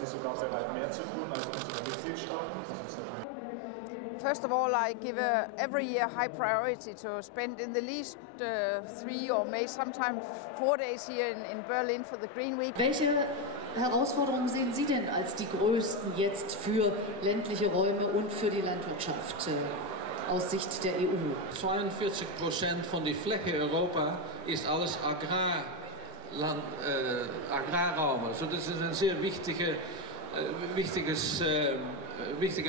Sie sogar bereit, mehr zu tun als unsere Mitgliedstaaten. First of all, I give every year high priority to spend in the least 3 or maybe sometimes 4 days here in Berlin for the Green Week. Welche Herausforderungen sehen Sie denn als die größten jetzt für ländliche Räume und für die Landwirtschaft aus Sicht der EU? 42% von der Fläche Europa ist alles Agrarraum. Also das ist eine sehr wichtige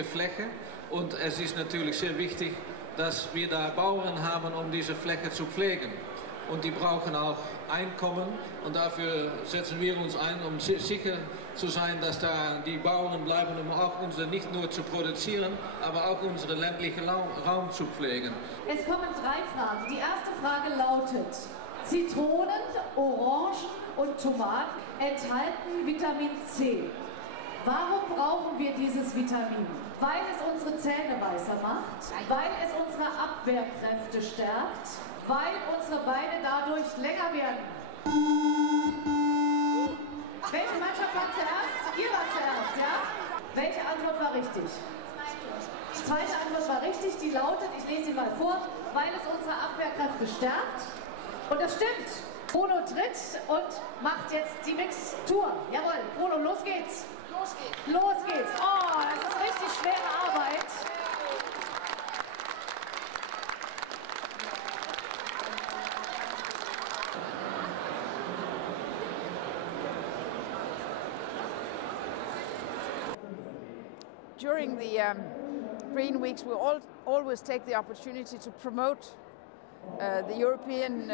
Fläche. Und es ist natürlich sehr wichtig, dass wir da Bauern haben, um diese Fläche zu pflegen. Und die brauchen auch Einkommen und dafür setzen wir uns ein, um sicher zu sein, dass da die Bauern bleiben, um auch nicht nur zu produzieren, aber auch unseren ländlichen Raum zu pflegen. Es kommen 3 Fragen. Die erste Frage lautet: Zitronen, Orangen und Tomaten enthalten Vitamin C. Warum brauchen wir dieses Vitamin? Weil es unsere Zähne weißer macht, weil es unsere Abwehrkräfte stärkt, weil unsere Beine dadurch länger werden. Welche Mannschaft war zuerst? Ihr war zuerst, ja? Welche Antwort war richtig? Die zweite Antwort war richtig, die lautet, ich lese sie mal vor, weil es unsere Abwehrkräfte stärkt. Und das stimmt. Bruno tritt und macht jetzt die Mixtur. Jawohl, Bruno, los geht's. Los geht's. Los geht's. Oh, das ist richtig schwere Arbeit. During the Green Weeks, we always take the opportunity to promote the European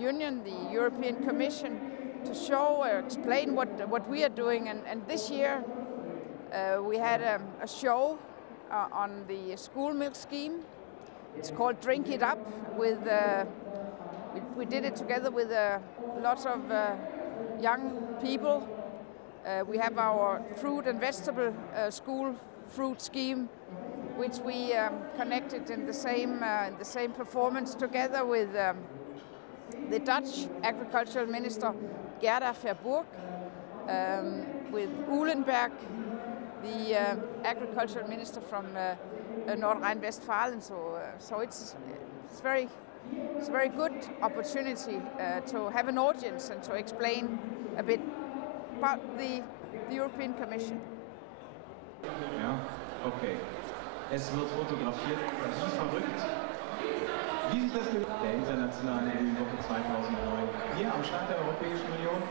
Union, the European Commission, to show or explain what we are doing. And this year we had a show on the school milk scheme. It's called Drink It Up. We did it together with lots of young people. We have our fruit and vegetable school fruit scheme, which we connected in the same performance together with the Dutch Agricultural Minister Gerda Verburg, with Uhlenberg, the Agricultural Minister from Nordrhein-Westfalen. So it's a very good opportunity to have an audience and to explain a bit about the European Commission. Ja, okay. Es wird fotografiert, wie verrückt. Wie sich das der Internationalen Grünwoche 2009 hier am Stand der Europäischen Union